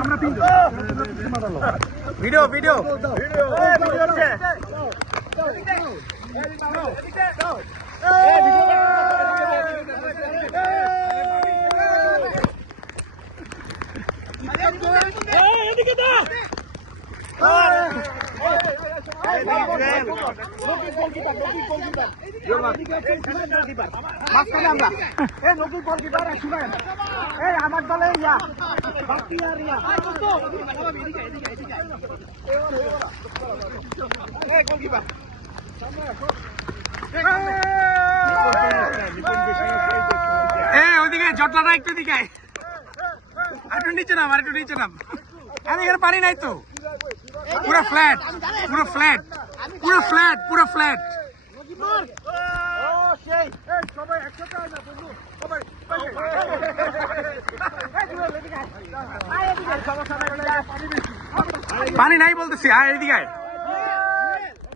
আমরা তিনজন video video আমার দলে ইয়া ওইদিকে জটলাটা একটু দিকে একটু নিচে নাম আর একটু নিচে নাম আমি এখানে পানি নাই তো পুরো ফ্ল্যাট পুরো ফ্ল্যাট পুরো ফ্ল্যাট পুরো ফ্ল্যাট পানি নাই বলতেছি আর এদিকে